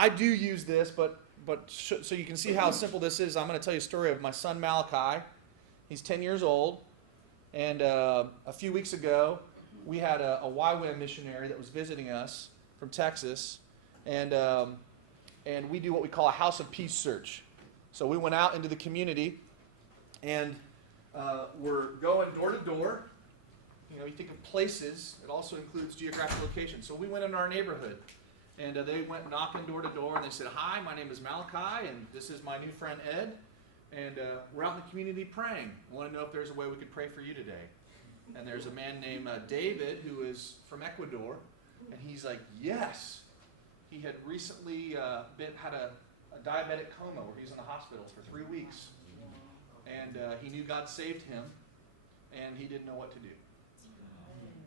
I do use this, so you can see how simple this is. I'm going to tell you a story of my son Malachi. He's 10 years old, and a few weeks ago, we had a YWAM missionary that was visiting us from Texas, and we do what we call a House of Peace search. So we went out into the community, and we're going door to door. You know, you think of places, it also includes geographic locations. So we went in our neighborhood, and they went knocking door to door, and they said, "Hi, my name is Malachi, and this is my new friend Ed, and we're out in the community praying. I want to know if there's a way we could pray for you today." And there's a man named David who is from Ecuador, and he's like, "Yes." He had recently had a diabetic coma where he was in the hospital for 3 weeks, and he knew God saved him, and he didn't know what to do.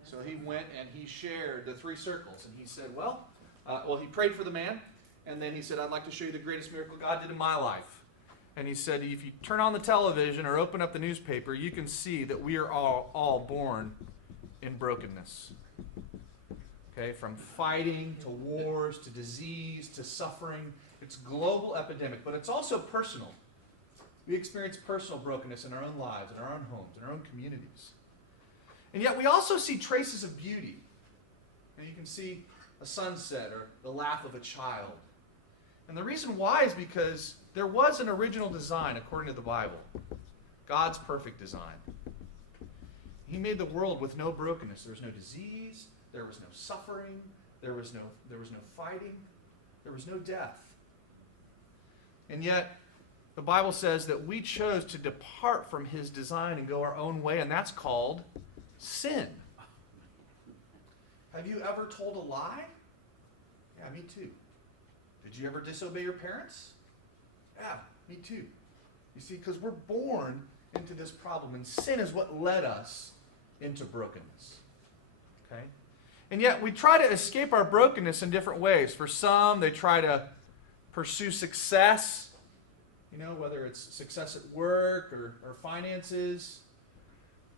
So he went and he shared the 3 circles, and he said, he prayed for the man, and then he said, "I'd like to show you the greatest miracle God did in my life." And he said, if you turn on the television or open up the newspaper, you can see that we are all born in brokenness. Okay, from fighting to wars to disease to suffering. It's a global epidemic, but it's also personal. We experience personal brokenness in our own lives, in our own homes, in our own communities. And yet we also see traces of beauty. And you can see a sunset or the laugh of a child. And the reason why is because there was an original design according to the Bible. God's perfect design. He made the world with no brokenness. There was no disease, there was no suffering, there was no fighting, there was no death. And yet the Bible says that we chose to depart from his design and go our own way, and that's called sin. Have you ever told a lie? Yeah, me too. Did you ever disobey your parents? Yeah, me too. You see, because we're born into this problem, and sin is what led us into brokenness. Okay? And yet we try to escape our brokenness in different ways. For some, they try to pursue success, whether it's success at work or finances,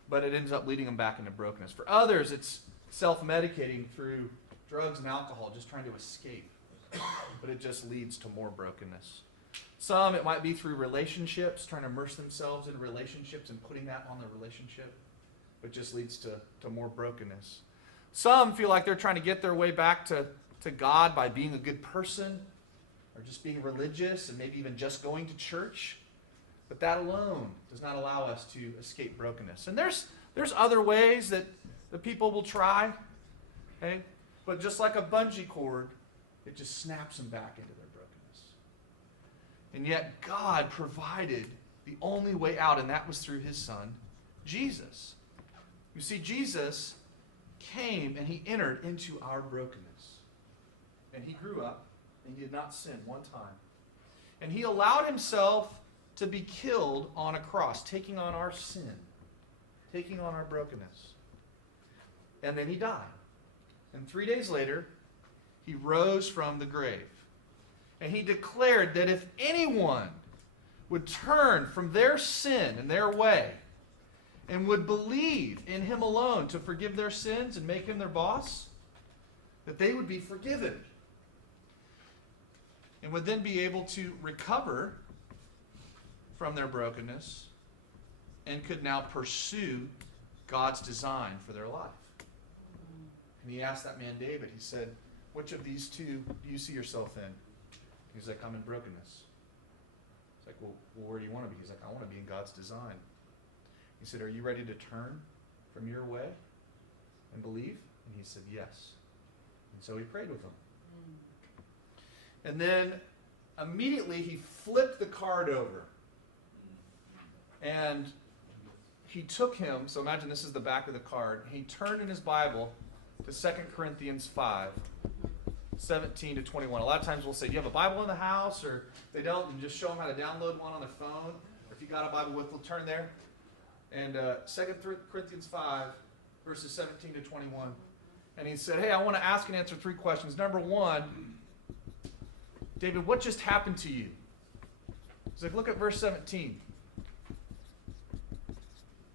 but it ends up leading them back into brokenness. For others, it's self-medicating through drugs and alcohol, just trying to escape, but it just leads to more brokenness. Some, it might be through relationships, trying to immerse themselves in relationships and putting that on the relationship, but just leads to more brokenness. Some feel like they're trying to get their way back to God by being a good person or just being religious and maybe even just going to church. But that alone does not allow us to escape brokenness. And there's other ways that the people will try, okay? But just like a bungee cord, it just snaps them back into their brokenness. And yet God provided the only way out, and that was through his Son, Jesus. You see, Jesus came and he entered into our brokenness. And he grew up and he did not sin one time. And he allowed himself to be killed on a cross, taking on our sin, taking on our brokenness. And then he died. And 3 days later, he rose from the grave. And he declared that if anyone would turn from their sin and their way and would believe in him alone to forgive their sins and make him their boss, that they would be forgiven and would then be able to recover from their brokenness and could now pursue God's design for their life. And he asked that man David, he said, "Which of these two do you see yourself in?" He's like, "I'm in brokenness." It's like, well, where do you want to be? He's like, "I want to be in God's design." He said, "Are you ready to turn from your way and believe?" And he said, "Yes." And so he prayed with him. And then immediately he flipped the card over. And he took him, so imagine this is the back of the card. He turned in his Bible to 2 Corinthians 5, 17 to 21. A lot of times we'll say, "Do you have a Bible in the house?" Or if they don't, and just show them how to download one on their phone. Or if you got a Bible with, we'll turn there. And 2 Corinthians 5, verses 17 to 21. And he said, "Hey, I want to ask and answer 3 questions. Number 1, David, what just happened to you?" He's like, "Look at verse 17.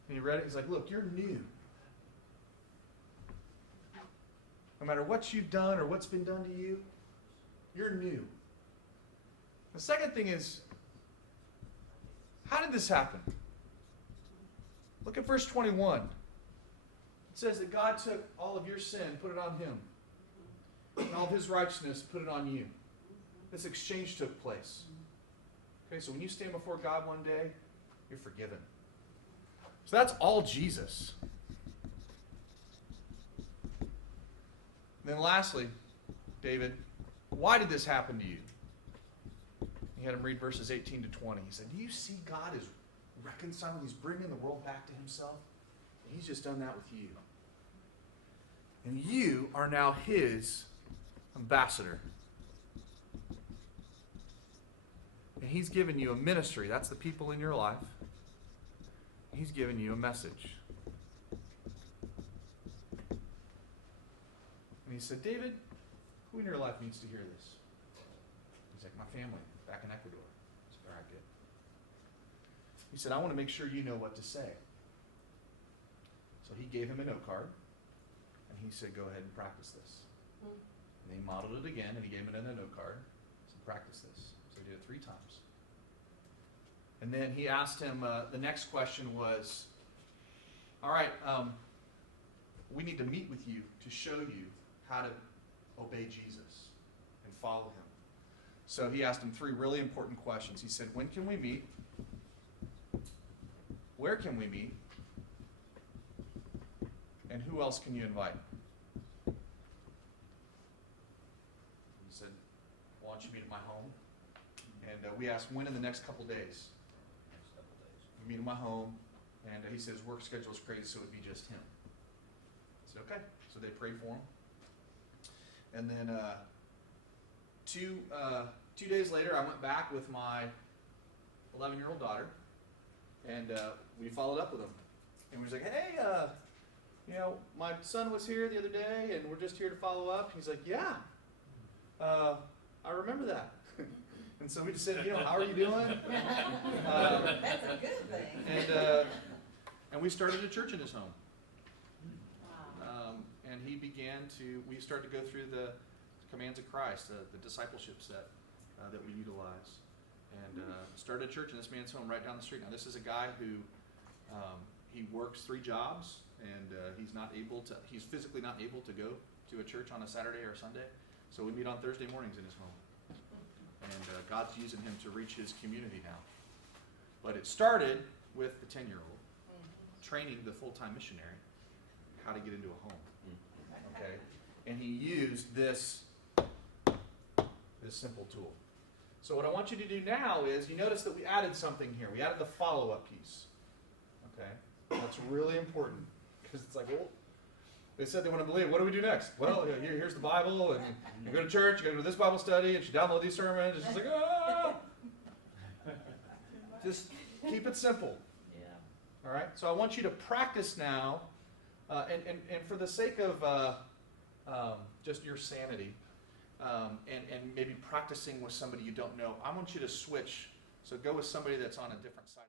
And you read it? He's like, "Look, you're new. No matter what you've done or what's been done to you, you're new. The second thing is, how did this happen? Look at verse 21. It says that God took all of your sin, put it on him, and all of his righteousness, put it on you. This exchange took place. Okay, so when you stand before God one day, you're forgiven. So that's all Jesus. Then lastly, David, why did this happen to you? He had him read verses 18 to 20. He said, do you see God is reconciling? He's bringing the world back to himself. And he's just done that with you. And you are now his ambassador. And he's given you a ministry. That's the people in your life. He's given you a message. And he said, David, who in your life needs to hear this? He's like, my family back in Ecuador. I said, all right, good. He said, I want to make sure you know what to say. So he gave him a note card. And he said, go ahead and practice this. And he modeled it again, and he gave him another note card. He said, practice this. So he did it 3 times. And then he asked him, the next question was, all right, we need to meet with you to show you how to obey Jesus and follow him. So he asked him 3 really important questions. He said, when can we meet? Where can we meet? And who else can you invite? He said, why don't you meet at my home? And we asked, when in the next couple days? We meet at my home. And he said his work schedule is crazy, so it would be just him. I said, okay. So they prayed for him. And then 2 days later, I went back with my 11-year-old daughter, and we followed up with him. And we was like, hey, my son was here the other day, and we're just here to follow up. He's like, yeah, I remember that. And so we just said, how are you doing? That's a good thing. And we started a church in his home. Wow. And we started to go through the commands of Christ, the discipleship set that we utilize. And started a church in this man's home right down the street. Now, this is a guy who, he works 3 jobs, and he's physically not able to go to a church on a Saturday or a Sunday. So we meet on Thursday mornings in his home. And God's using him to reach his community now. But it started with the 10-year-old training the full-time missionary how to get into a home. Okay? And he used this simple tool. So what I want you to do now is, you notice that we added something here. We added the follow-up piece. Okay? That's really important. Because it's like, well, they said they want to believe. What do we do next? Well, here's the Bible, and you go to church, you go to this Bible study, and you download these sermons. It's just like, ah! Just keep it simple. Yeah. All right? So I want you to practice now, and for the sake of just your sanity, and maybe practicing with somebody you don't know, I want you to switch. So go with somebody that's on a different side.